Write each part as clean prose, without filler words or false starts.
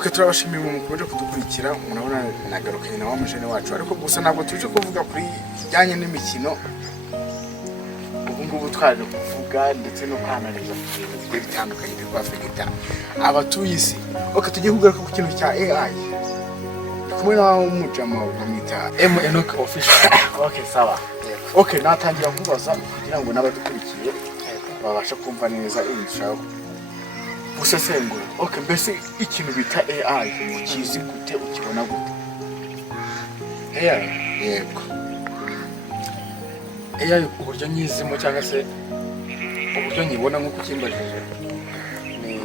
Okay, turabashimiye mu mukomeje kudukurikira. Murabona nagarukanye na wa mujene wacu, ariko gusa ntabwo tuje kuvuga kuri bijyanye n'imikino. Ubu ngubu twaje kuvuga ndetse no kwanariza ibintu bitandukanye biri kwafekita abatuye isi. Okay, tugiye kugaruka ku kintu cya AI. Kumwe na umujama bamwita Enoch official. Okay, sawa. Okay, natangira kubaza kugira ngo n'abadukurikiye babasha kumva neza ibishaka usesengura. Okay, mbese ikintu bita AI ukizi gute, ukibona gute? AI Yego. AI uburyo nyizimo cyangwa se uburyo nyibona nk'uko kimbajije ni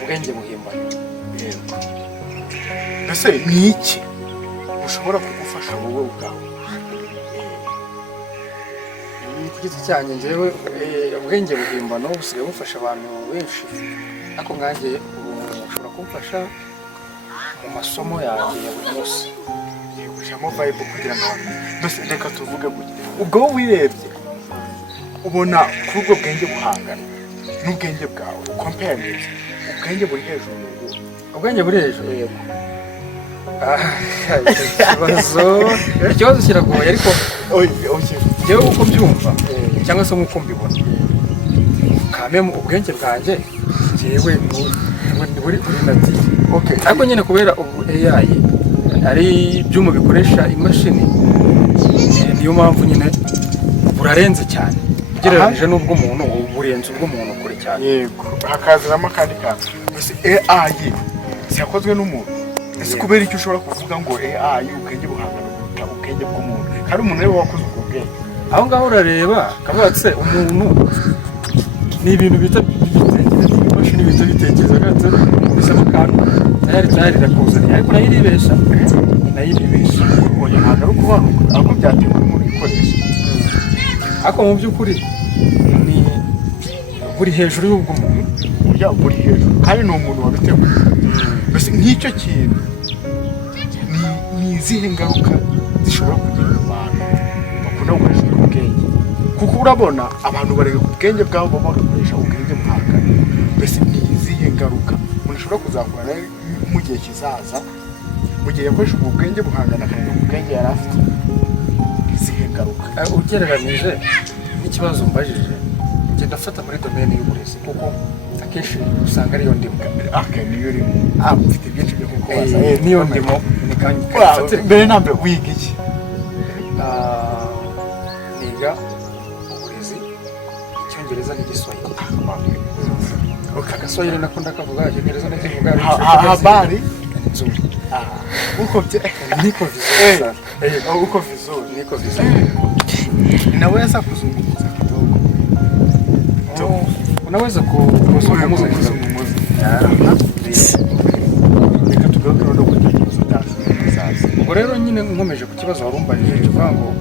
ubwenge buhimbana. Yego. Mbese ni iki ushobora kugufasha wowe ubwawe? Ku giti cyanjye njyewe ubwenge buhimbano busigaye bufasha abantu benshi, ariko nkanjye ushobora kumfasha mu masomo yanjye ya buri munsi. Yegujamo vibe kugira ngo mbese reka tuvuge gute, ubwo wirebye ubona kuri ubwo bwenge buhangana n'ubwenge bwawe compare ubwenge buri hejuru n'ubwo ubwenge buri hejuru. Yego. Ikibazo kiragoye, ariko njyewe uko mbyumva cyangwa se nk'uko mbibona kame mu ubwenge bwanjye njyewe buri nati. Okay, ariko nyine kubera ubu AI ari ibyuma bikoresha imashini, niyo mpamvu nyine burarenze cyane ugereranyije n'ubwo umuntu, burenze ubwo umuntu kure cyane. Yego, hakaziramo kandi kantu mbese AI siyakozwe n'umuntu. Ese kubera icyo ushobora kuvuga ngo AI ubwenge buhangana n'ubuta ubwenge bw'umuntu, hari umuntu rero wakoze ubwo bwenge? Aho ngaho urareba kabatse umuntu ni ibintu bita imashini bita bitekereza gato bisaba kantu tayari rakuzaniye, ariko nayiribesha oya ntabwo ari ukubanuka, ahubwo byatewe n'umuntu ikoresha. ariko mu by'ukuri ni buri hejuru y'ubwo muntu. Burya buri hejuru kandi ni umuntu wabiteguye. Mbese nk'icyo kintu ni izihe ngaruka zishobora kugira abantu bakunda gukoresha ubwo bwenge? Kuko urabona abantu barega ku bwenge bwabo bagakoresha ubwenge buhangana. Mbese ni izihe ngaruka umuntu ashobora kuzakora mu gihe kizaza mu gihe yakoresha ubwo bwenge buhangana kandi ubwenge yari afite? Izihe ngaruka ugereranyije n'ikibazo mbajije ngenda afata muri domaine y'uburezi, kuko akenshi usanga ariyo ndimo. Niyo urimo mfite byinshi byo kukubaza. Niyo ndimo mbere na mbere wiga iki? Niga uburezi, icyongereza n'igiswahili. Agaswahili nako ndakavuga, icyongereza ndakivuga. Habari nzuri. Uko vizuri. Ninaweza kuzungumza kidogo. Unaweza kuzungumza kidogo. Reka tugaruke no kugerageza cyane. Ubwo rero nyine nkomeje ku kibazo warumbanije kivuga ngo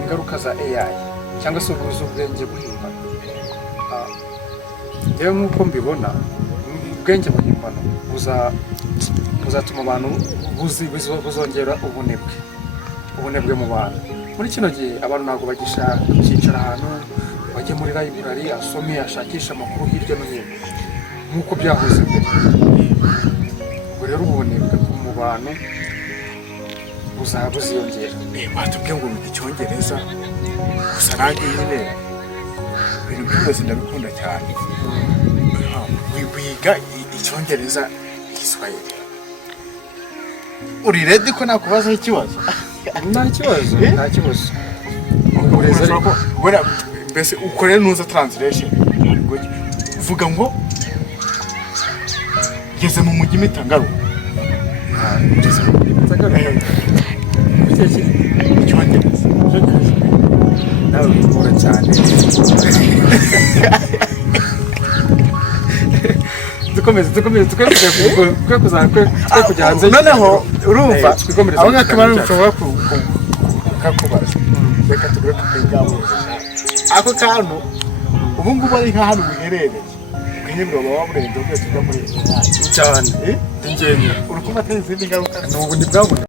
ingaruka za AI cyangwa se ubwenge buhimbana. Rero nk'uko mbibona ubwenge buhimbano buzatuma abantu buzongera ubunebwe mu bantu. Muri kino gihe abantu ntabwo bagishaka kwicara ahantu bajye muri library asome ashakisha amakuru hirya no hino nk'uko byahoze mbere. Ubwo rero ubunebwe mu bantu buziyongera. Batubwiye ngo mu Cyongereza gusa nanjye nyine ibintu byose ndabikunda cyane. Wiga Icyongereza n'Igiswahili. Uri ready ko nakubazaho ikibazo? Nta kibazo. Mbese ukorera nuza translation uvuga ngo ngeze mu mujyi mitangaruka. Icyongereza nawe ukora cyane. Dukomeze kujya hanze. Noneho urumva aho ngakabara ushobora kukubaza. Reka tugaruke ku bwabo. Ako kantu ubu ngubu ari nk'ahantu wiherereye ubwenge bwawe waburenze ubwenge tujya muri cyane. Ingenye urukundo ateza izindi ngaruka n'ubu ni bwabona.